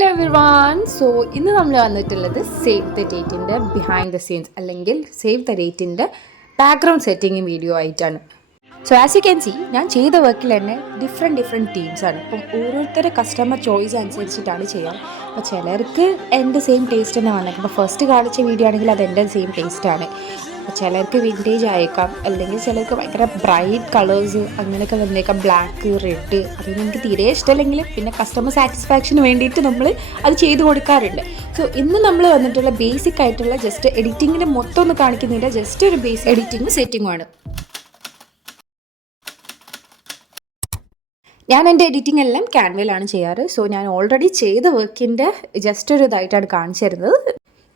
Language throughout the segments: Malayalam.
Hello everyone. സോ ഇന്ന് നമ്മൾ വന്നിട്ടുള്ളത് സേവ് ദ ഡേറ്റിൻ്റെ ബിഹൈൻഡ് ദ സീൻസ് അല്ലെങ്കിൽ സേവ് ദ ഡേറ്റിൻ്റെ ബാക്ക്ഗ്രൗണ്ട് സെറ്റിംഗ് വീഡിയോ ആയിട്ടാണ്. So as you can see, ഞാൻ ചെയ്ത വർക്കിൽ തന്നെ ഡിഫറെൻറ്റ് ടീംസാണ്. അപ്പം ഓരോരുത്തരുടെ കസ്റ്റമർ ചോയ്സ് അനുസരിച്ചിട്ടാണ് ചെയ്യാം. അപ്പോൾ ചിലർക്ക് എൻ്റെ സെയിം ടേസ്റ്റ് തന്നെ വന്നേക്കാം. അപ്പോൾ ഫസ്റ്റ് കാണിച്ച വീഡിയോ ആണെങ്കിൽ അത് എൻ്റെ സെയിം ടേസ്റ്റാണ്. ചിലർക്ക് വിൻറ്റേജ് അയക്കാം, അല്ലെങ്കിൽ ചിലർക്ക് ഭയങ്കര ബ്രൈറ്റ് കളേഴ്സ് അങ്ങനെയൊക്കെ വന്നേക്കാം, ബ്ലാക്ക്, റെഡ്. അതൊന്നും എനിക്ക് തീരെ ഇഷ്ടമല്ലെങ്കിൽ പിന്നെ കസ്റ്റമർ സാറ്റിസ്ഫാക്ഷന് വേണ്ടിയിട്ട് നമ്മൾ അത് ചെയ്ത് കൊടുക്കാറുണ്ട്. സോ ഇന്ന് നമ്മൾ വന്നിട്ടുള്ള ബേസിക് ആയിട്ടുള്ള ജസ്റ്റ് എഡിറ്റിങ്ങിൻ്റെ മൊത്തം ഒന്നും കാണിക്കുന്നില്ല, ജസ്റ്റ് ഒരു ബേസിക് എഡിറ്റിങ്ങും സെറ്റിങ്ങുമാണ്. ഞാൻ എൻ്റെ എഡിറ്റിംഗ് എല്ലാം ക്യാൻവയിലാണ് ചെയ്യാറ്. സോ ഞാൻ ഓൾറെഡി ചെയ്ത വർക്കിൻ്റെ ജസ്റ്റ് ഒരു ഇതായിട്ടാണ് കാണിച്ചു തരുന്നത്.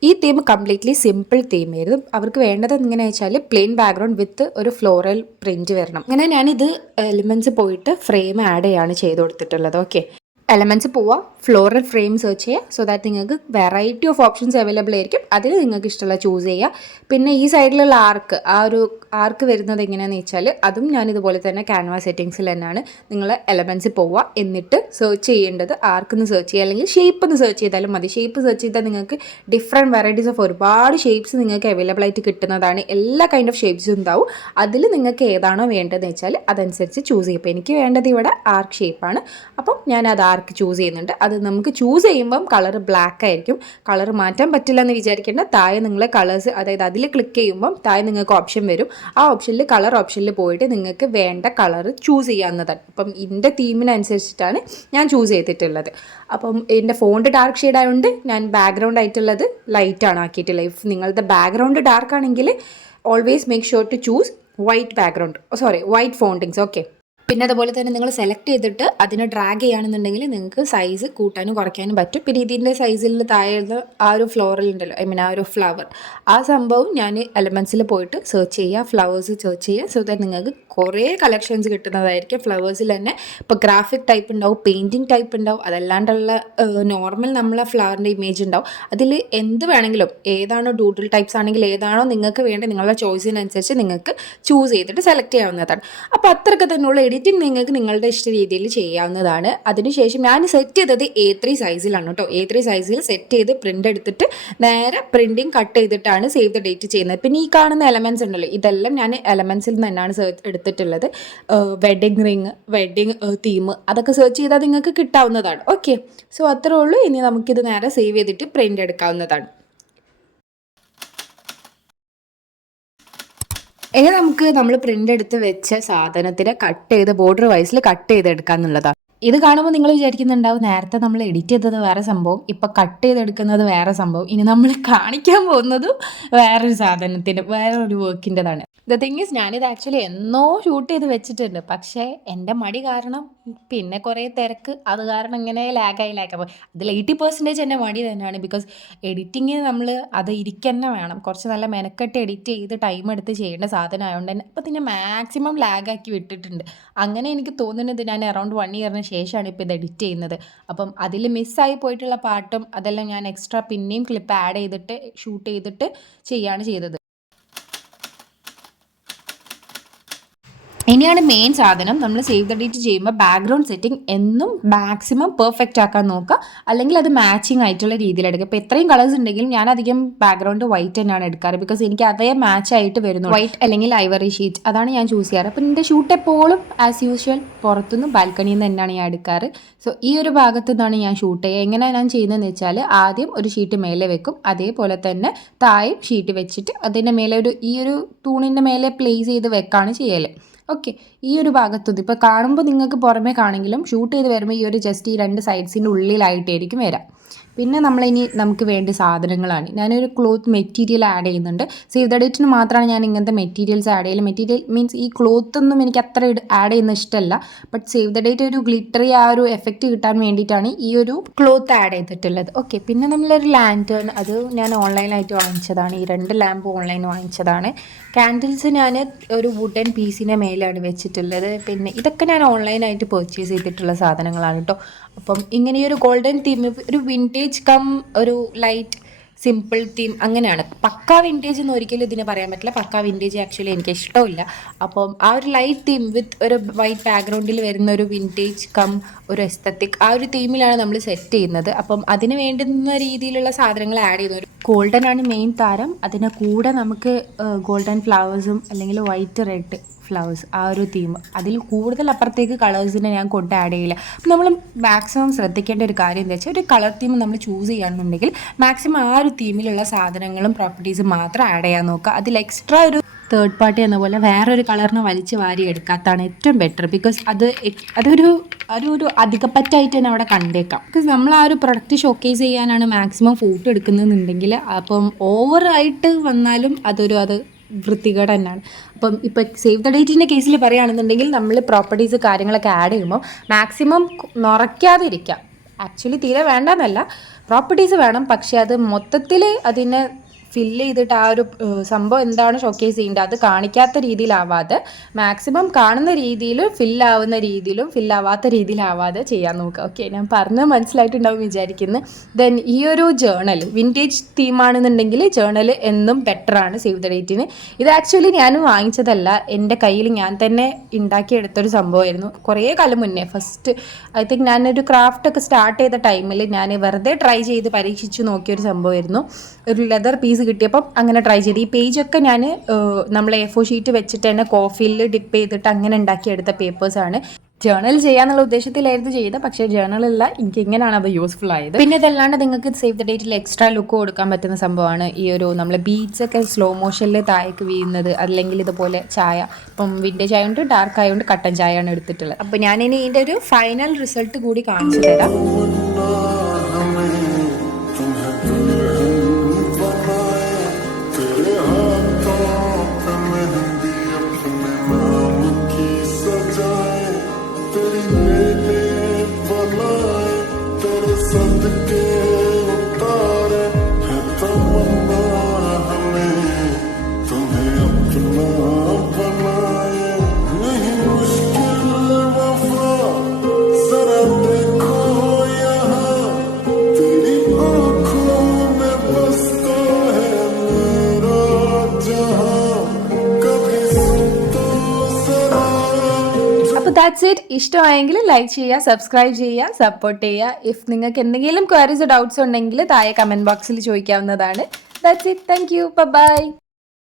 ഈ തീം കംപ്ലീറ്റ്ലി സിമ്പിൾ തീമായിരുന്നു. അവർക്ക് വേണ്ടത് എങ്ങനെയാണെന്ന് വെച്ചാൽ പ്ലെയിൻ ബാക്ക്ഗ്രൗണ്ട് വിത്ത് ഒരു ഫ്ലോറൽ പ്രിൻറ്റ് വരണം. അങ്ങനെ ഞാനിത് എലിമെൻറ്റ്സ് പോയിട്ട് ഫ്രെയിം ആഡ് ചെയ്യാണ് ചെയ്ത് കൊടുത്തിട്ടുള്ളത്. ഓക്കെ, എലമെൻറ്റ്സ് പോവുക, ഫ്ലോറൽ ഫ്രെയിം സെർച്ച് ചെയ്യുക. സോ ദാറ്റ് നിങ്ങൾക്ക് വെറൈറ്റി ഓഫ് ഓപ്ഷൻസ് അവൈലബിൾ ആയിരിക്കും. അതിൽ നിങ്ങൾക്ക് ഇഷ്ടമുള്ള ചൂസ് ചെയ്യുക. പിന്നെ ഈ സൈഡിലുള്ള ആർക്ക് വരുന്നത് എങ്ങനെയാണെന്ന് വെച്ചാൽ അതും ഞാനിതുപോലെ തന്നെ ക്യാൻവാസ് സെറ്റിങ്സിൽ തന്നെയാണ്. നിങ്ങൾ എലമെൻറ്റ്സ് പോവുക, എന്നിട്ട് സെർച്ച് ചെയ്യേണ്ടത് ആർക്കെന്ന് സെർച്ച് ചെയ്യുക, അല്ലെങ്കിൽ ഷേപ്പ് എന്ന് സെർച്ച് ചെയ്താലും മതി. ഷേപ്പ് സെർച്ച് ചെയ്താൽ നിങ്ങൾക്ക് ഡിഫറെൻറ്റ് വെറൈറ്റീസ് ഓഫ് ഒരുപാട് ഷേപ്സ് നിങ്ങൾക്ക് അവൈലബിൾ ആയിട്ട് കിട്ടുന്നതാണ്. എല്ലാ കൈൻഡ് ഓഫ് ഷേപ്സും ഉണ്ടാവും. അതിൽ നിങ്ങൾക്ക് ഏതാണോ വേണ്ടതെന്ന് വെച്ചാൽ അതനുസരിച്ച് ചൂസ് ചെയ്യും. ഇപ്പോൾ എനിക്ക് വേണ്ടത് ഇവിടെ ആർക്ക് ഷേപ്പാണ്. അപ്പം ഞാനത് ആർക്ക് ചൂസ് ചെയ്യുന്നുണ്ട്. അത് നമുക്ക് ചൂസ് ചെയ്യുമ്പം കളർ ബ്ലാക്ക് ആയിരിക്കും. കളർ മാറ്റാൻ പറ്റില്ല എന്ന് വിചാരിക്കേണ്ട. താഴെ നിങ്ങളെ കളേഴ്സ്, അതായത് അതിൽ ക്ലിക്ക് ചെയ്യുമ്പം താഴെ നിങ്ങൾക്ക് ഓപ്ഷൻ വരും. ആ ഓപ്ഷനിൽ കളർ ഓപ്ഷനിൽ പോയിട്ട് നിങ്ങൾക്ക് വേണ്ട കളർ ചൂസ് ചെയ്യാവുന്നതാണ്. അപ്പം എൻ്റെ തീമിനനുസരിച്ചിട്ടാണ് ഞാൻ ചൂസ് ചെയ്തിട്ടുള്ളത്. അപ്പം എൻ്റെ ഫോണ്ട് ഡാർക്ക് ഷെയ്ഡ് ആയതുകൊണ്ട് ഞാൻ ബാക്ക്ഗ്രൗണ്ട് ആയിട്ടുള്ളത് ലൈറ്റാണ് ആക്കിയിട്ടുള്ളത്. ഇഫ് നിങ്ങളുടെ ബാക്ക്ഗ്രൗണ്ട് ഡാർക്ക് ആണെങ്കിൽ always make sure to choose white fonts. Okay, പിന്നെ അതുപോലെ തന്നെ നിങ്ങൾ സെലക്ട് ചെയ്തിട്ട് അതിനെ ഡ്രാഗ് ചെയ്യുകയാണെന്നുണ്ടെങ്കിൽ നിങ്ങൾക്ക് സൈസ് കൂട്ടാനും കുറയ്ക്കാനും പറ്റും. പിന്നെ ഇതിൻ്റെ സൈസിൽ താഴെ ആ ഒരു ഫ്ലോറൽ ഉണ്ടല്ലോ, ആ ഒരു ഫ്ലവർ, ആ സംഭവം ഞാൻ എലമെൻറ്റ്സിൽ പോയിട്ട് സെർച്ച് ചെയ്യുക, ഫ്ലവേഴ്സ് സെർച്ച് ചെയ്യുക. സോ ദാറ്റ് നിങ്ങൾക്ക് കുറേ കളക്ഷൻസ് കിട്ടുന്നതായിരിക്കും. ഫ്ലവേഴ്സിൽ തന്നെ ഇപ്പോൾ ഗ്രാഫിക് ടൈപ്പ് ഉണ്ടാവും, പെയിൻറ്റിങ് ടൈപ്പ് ഉണ്ടാവും, അതല്ലാണ്ടുള്ള നോർമൽ നമ്മളെ ഫ്ലവറിൻ്റെ ഇമേജ് ഉണ്ടാവും. അതിൽ എന്ത് വേണമെങ്കിലും, ഏതാണോ ഡൂഡിൽ ടൈപ്സ് ആണെങ്കിൽ ഏതാണോ നിങ്ങൾക്ക് വേണ്ടി നിങ്ങളുടെ ചോയ്സിനനുസരിച്ച് നിങ്ങൾക്ക് ചൂസ് ചെയ്തിട്ട് സെലക്ട് ചെയ്യാവുന്നതാണ്. അപ്പോൾ അത്രയൊക്കെ തന്നെയുള്ള എഡിറ്റിംഗ് നിങ്ങൾക്ക് നിങ്ങളുടെ ഇഷ്ട രീതിയിൽ ചെയ്യാവുന്നതാണ്. അതിനുശേഷം ഞാൻ സെറ്റ് ചെയ്തത് A3 സൈസിലാണ് കേട്ടോ. A3 സൈസിൽ സെറ്റ് ചെയ്ത് പ്രിൻ്റ് എടുത്തിട്ട് നേരെ പ്രിൻറ്റിങ് കട്ട് ചെയ്തിട്ടാണ് സേവ് ദ ഡേറ്റ് ചെയ്യുന്നത്. പിന്നെ ഈ കാണുന്ന എലമെൻറ്റ്സ് ഉണ്ടല്ലോ, ഇതെല്ലാം ഞാൻ എലമെൻറ്റ്സിൽ നിന്നാണ് എടുത്തിട്ടുള്ളത്. വെഡിങ് റിങ്, വെഡിങ് തീം, അതൊക്കെ സെർച്ച് ചെയ്താൽ നിങ്ങൾക്ക് കിട്ടാവുന്നതാണ്. ഓക്കെ, സോ അത്രേ ഉള്ളൂ. ഇനി നമുക്കിത് നേരെ സേവ് ചെയ്തിട്ട് പ്രിൻ്റ് എടുക്കാവുന്നതാണ്. ഇനി നമുക്ക് നമ്മൾ പ്രിൻ്റ് എടുത്ത് വെച്ച സാധനത്തിനെ കട്ട് ചെയ്ത് ബോർഡർ വൈസിൽ കട്ട് ചെയ്തെടുക്കുക എന്നുള്ളതാണ്. ഇത് കാണുമ്പോൾ നിങ്ങൾ വിചാരിക്കുന്നുണ്ടാവും, നേരത്തെ നമ്മൾ എഡിറ്റ് ചെയ്തത് വേറെ സംഭവം, ഇപ്പം കട്ട് ചെയ്തെടുക്കുന്നത് വേറെ സംഭവം, ഇനി നമ്മൾ കാണിക്കാൻ പോകുന്നതും വേറൊരു സാധനത്തിൻ്റെ വേറൊരു വർക്കിൻ്റെതാണ്. ദ തിങ് ഈസ്, ഞാനിത് ആക്ച്വലി എന്നോ ഷൂട്ട് ചെയ്ത് വെച്ചിട്ടുണ്ട്. പക്ഷേ എൻ്റെ മടി കാരണം, പിന്നെ കുറേ തിരക്ക്, അത് കാരണം ഇങ്ങനെ ലാഗായി അപ്പോൾ അതിൽ 80% എൻ്റെ മടി തന്നെയാണ്. ബിക്കോസ് എഡിറ്റിങ് നമ്മൾ അത് ഇരിക്കന്നെ വേണം. കുറച്ച് നല്ല മെനക്കെട്ട് എഡിറ്റ് ചെയ്ത് ടൈം എടുത്ത് ചെയ്യേണ്ട സാധനം ആയതുകൊണ്ട് തന്നെ അപ്പോൾ പിന്നെ മാക്സിമം ലാഗാക്കി വിട്ടിട്ടുണ്ട്. അങ്ങനെ എനിക്ക് തോന്നുന്നത് ഞാൻ അറൗണ്ട് 1 ഇയറിന് ശേഷമാണ് ഇപ്പോൾ ഇത് എഡിറ്റ് ചെയ്യുന്നത്. അപ്പം അതിൽ മിസ്സായി പോയിട്ടുള്ള പാട്ടും അതെല്ലാം ഞാൻ എക്സ്ട്രാ പിന്നെയും ക്ലിപ്പ് ആഡ് ചെയ്തിട്ട് ഷൂട്ട് ചെയ്തിട്ട് ചെയ്യാണ് ചെയ്തത്. ഇനിയാണ് മെയിൻ സാധനം. നമ്മൾ സേവ് ദ ഡേറ്റ് ചെയ്യുമ്പോൾ ബാക്ക്ഗ്രൗണ്ട് സെറ്റിംഗ് എന്നും മാക്സിമം പെർഫെക്റ്റ് ആക്കാൻ നോക്കുക, അല്ലെങ്കിൽ അത് മാച്ചിങ് ആയിട്ടുള്ള രീതിയിൽ എടുക്കുക. ഇപ്പോൾ എത്രയും കളേഴ്സ് ഉണ്ടെങ്കിലും ഞാൻ അധികം ബാക്ക്ഗ്രൗണ്ട് വൈറ്റ് തന്നെയാണ് എടുക്കാറ്. ബിക്കോസ് എനിക്ക് അതേ മാച്ച് ആയിട്ട് വരുന്നു. വൈറ്റ് അല്ലെങ്കിൽ ഐവറി ഷീറ്റ്, അതാണ് ഞാൻ ചൂസ് ചെയ്യാറ്. അപ്പോൾ എൻ്റെ ഷൂട്ട് എപ്പോഴും ആസ് യൂഷ്വൽ പുറത്തുനിന്ന് ബാൽക്കണിയിൽ നിന്ന് തന്നെയാണ് ഞാൻ എടുക്കാറ്. സോ ഈ ഒരു ഭാഗത്തു നിന്നാണ് ഞാൻ ഷൂട്ട് ചെയ്യുക. എങ്ങനെ ഞാൻ ചെയ്യുന്നതെന്ന് വെച്ചാൽ, ആദ്യം ഒരു ഷീറ്റ് മേലെ വെക്കും, അതേപോലെ തന്നെ താഴെയും ഷീറ്റ് വെച്ചിട്ട് അതിൻ്റെ മേലെ ഈ ഒരു തൂണിൻ്റെ മേലെ പ്ലേസ് ചെയ്ത് വെക്കാണ് ചെയ്യൽ. ഓക്കെ, ഈ ഒരു ഭാഗത്തുനിന്ന് ഇപ്പോൾ കാണുമ്പോൾ നിങ്ങൾക്ക് പുറമേ കാണെങ്കിലും ഷൂട്ട് ചെയ്ത് വരുമ്പോൾ ഈ ഒരു ജസ്റ്റ് ഈ 2 സൈഡ്സിൻ്റെ ഉള്ളിലായിട്ടായിരിക്കും വരാം. പിന്നെ നമുക്ക് വേണ്ട സാധനങ്ങളാണ്. ഞാനൊരു ക്ലോത്ത് മെറ്റീരിയൽ ആഡ് ചെയ്യുന്നുണ്ട്. സേവ് ദ ഡേറ്റിന് മാത്രമാണ് ഞാൻ ഇങ്ങനത്തെ മെറ്റീരിയൽസ് ആഡ് ചെയ്യല്. മെറ്റീരിയൽ മീൻസ് ഈ ക്ലോത്തൊന്നും എനിക്ക് അത്ര ആഡ് ചെയ്യുന്ന ഇഷ്ടമല്ല. ബട്ട് സേവ് ദ ഡേറ്റ് ഒരു ഗ്ലിറ്ററി ആ ഒരു എഫക്റ്റ് കിട്ടാൻ വേണ്ടിയിട്ടാണ് ഈ ഒരു ക്ലോത്ത് ആഡ് ചെയ്തിട്ടുള്ളത്. ഓക്കെ, പിന്നെ നമ്മളൊരു ലാൻറ്റേൺ, അത് ഞാൻ ഓൺലൈനായിട്ട് വാങ്ങിച്ചതാണ്. ഈ 2 ലാമ്പ് ഓൺലൈൻ വാങ്ങിച്ചതാണ്. കാൻഡിൽസ് ഞാൻ ഒരു വുഡൻ പീസിൻ്റെ മേലാണ് വെച്ചിട്ടുള്ളത്. പിന്നെ ഇതൊക്കെ ഞാൻ ഓൺലൈനായിട്ട് പർച്ചേസ് ചെയ്തിട്ടുള്ള സാധനങ്ങളാണ് കേട്ടോ. അപ്പം ഇങ്ങനെ ഒരു ഗോൾഡൻ തീം, ഒരു വിൻറ്റേജ് കം ഒരു ലൈറ്റ് സിമ്പിൾ തീം അങ്ങനെയാണ്. പക്കാ വിൻറ്റേജ് എന്ന് ഒരിക്കലും ഇതിന് പറയാൻ പറ്റില്ല. പക്കാ വിൻറ്റേജ് ആക്ച്വലി എനിക്ക് ഇഷ്ടമില്ല. അപ്പം ആ ഒരു ലൈറ്റ് തീം വിത്ത് ഒരു വൈറ്റ് ബാക്ക്ഗ്രൗണ്ടിൽ വരുന്ന ഒരു വിൻറ്റേജ് കം ഒരു എസ്തറ്റിക് ആ ഒരു തീമിലാണ് നമ്മൾ സെറ്റ് ചെയ്യുന്നത്. അപ്പം അതിന് വേണ്ടുന്ന രീതിയിലുള്ള സാധനങ്ങൾ ആഡ് ചെയ്തു. ഒരു ഗോൾഡൻ ആണ് മെയിൻ താരം. അതിന് കൂടെ നമുക്ക് ഗോൾഡൻ ഫ്ലവേഴ്സും അല്ലെങ്കിൽ വൈറ്റ് റെഡ് ഫ്ലവേഴ്സ് ആ ഒരു തീം, അതിൽ കൂടുതൽ അപ്പുറത്തേക്ക് കളേഴ്സിനെ ഞാൻ കൊണ്ട് ആഡ് ചെയ്യില്ല. അപ്പം നമ്മൾ മാക്സിമം ശ്രദ്ധിക്കേണ്ട ഒരു കാര്യം എന്താ വെച്ചാൽ, ഒരു കളർ തീം നമ്മൾ ചൂസ് ചെയ്യുകയാണെന്നുണ്ടെങ്കിൽ മാക്സിമം ആ ഒരു തീമിലുള്ള സാധനങ്ങളും പ്രോപ്പർട്ടീസും മാത്രം ആഡ് ചെയ്യാൻ നോക്കുക. അതിൽ എക്സ്ട്രാ ഒരു തേർഡ് പാർട്ടി എന്ന പോലെ വേറൊരു കളറിനെ വലിച്ച് വാരി എടുക്കാത്തതാണ് ഏറ്റവും ബെറ്റർ. ബിക്കോസ് അതൊരു അധികപ്പറ്റായിട്ട് തന്നെ അവിടെ കണ്ടേക്കാം. ബിക്കോസ് നമ്മൾ ആ ഒരു പ്രൊഡക്റ്റ് ഷോക്കേസ് ചെയ്യാനാണ് മാക്സിമം ഫോട്ടോ എടുക്കുന്നതെന്നുണ്ടെങ്കിൽ അപ്പം ഓവറായിട്ട് വന്നാലും അത് വൃത്തികേട് തന്നെയാണ്. അപ്പം ഇപ്പം സേവ് ദ ഡേറ്റിൻ്റെ കേസിൽ പറയുകയാണെന്നുണ്ടെങ്കിൽ നമ്മൾ പ്രോപ്പർട്ടീസ് കാര്യങ്ങളൊക്കെ ആഡ് ചെയ്യുമ്പോൾ മാക്സിമം നിറയ്ക്കാതെ ഇരിക്കാം. ആക്ച്വലി തീരെ വേണ്ടെന്നല്ല, പ്രോപ്പർട്ടീസ് വേണം, പക്ഷേ അത് മൊത്തത്തിൽ അതിനെ ഫില്ല് ചെയ്തിട്ട് ആ ഒരു സംഭവം എന്താണ് ഷോക്കേസ് ചെയ്യേണ്ടത് അത് കാണിക്കാത്ത രീതിയിലാവാതെ മാക്സിമം കാണുന്ന രീതിയിൽ ഫില്ലാവുന്ന രീതിയിലും ഫില്ലാവാത്ത രീതിയിലാവാതെ ചെയ്യാൻ നോക്കുക. ഓക്കെ, ഞാൻ പറഞ്ഞത് മനസ്സിലായിട്ടുണ്ടാവും വിചാരിക്കുന്നു. ദെൻ ഈ ഒരു ജേണൽ വിൻറ്റേജ് തീമാണെന്നുണ്ടെങ്കിൽ ജേണൽ എന്നും ബെറ്ററാണ് സേവ് ദ ഡേറ്റിന്. ഇത് ആക്ച്വലി ഞാൻ വാങ്ങിച്ചതല്ല, എൻ്റെ കയ്യിൽ ഞാൻ തന്നെ ഉണ്ടാക്കിയെടുത്തൊരു സംഭവമായിരുന്നു കുറേ കാലം മുന്നേ. ഫസ്റ്റ് ഐ തിങ്ക് ഞാനൊരു ക്രാഫ്റ്റൊക്കെ സ്റ്റാർട്ട് ചെയ്ത ടൈമിൽ ഞാൻ വെറുതെ ട്രൈ ചെയ്ത് പരീക്ഷിച്ച് നോക്കിയൊരു സംഭവമായിരുന്നു. ഒരു ലെതർ പീസ് കിട്ടിയപ്പം അങ്ങനെ ട്രൈ ചെയ്ത് ഈ പേജൊക്കെ ഞാൻ നമ്മൾ A4 ഷീറ്റ് വെച്ചിട്ട് തന്നെ കോഫിയിൽ ഡിപ്പ് ചെയ്തിട്ട് അങ്ങനെ ഉണ്ടാക്കിയെടുത്ത പേപ്പേഴ്സാണ്. ജേണൽ ചെയ്യാന്നുള്ള ഉദ്ദേശത്തിലായിരുന്നു ചെയ്തത്, പക്ഷേ ജേണലല്ല, എനിക്ക് ഇങ്ങനെയാണ് അത് യൂസ്ഫുൾ ആയത്. പിന്നെ ഇതല്ലാണ്ട് നിങ്ങൾക്ക് സേവ് ദ ഡേറ്റിൽ എക്സ്ട്രാ ലുക്ക് കൊടുക്കാൻ പറ്റുന്ന സംഭവമാണ് ഈ ഒരു നമ്മൾ ബീഡ്സ് ഒക്കെ സ്ലോ മോഷനിൽ താഴേക്ക് വീഴുന്നത്. അല്ലെങ്കിൽ ഇതുപോലെ ചായ, ഇപ്പം വിൻറ്റേജ് ആയതുകൊണ്ട് ഡാർക്ക് ആയതുകൊണ്ട് കട്ടൻ ചായയാണ് എടുത്തിട്ടുള്ളത്. അപ്പം ഞാനിനി ഇതിൻ്റെ ഒരു ഫൈനൽ റിസൾട്ട് കൂടി കാണിച്ചു തരാം. That's it. ഇഷ്ടമായെങ്കിൽ ലൈക്ക് ചെയ്യുക, സബ്സ്ക്രൈബ് ചെയ്യുക, സപ്പോർട്ട് ചെയ്യുക. ഇഫ് നിങ്ങൾക്ക് എന്തെങ്കിലും ക്വയറീസ് ഡൗട്ട്സ് ഉണ്ടെങ്കിൽ താഴെ കമൻറ്റ് ബോക്സിൽ ചോദിക്കാവുന്നതാണ്. That's it. Thank you. By.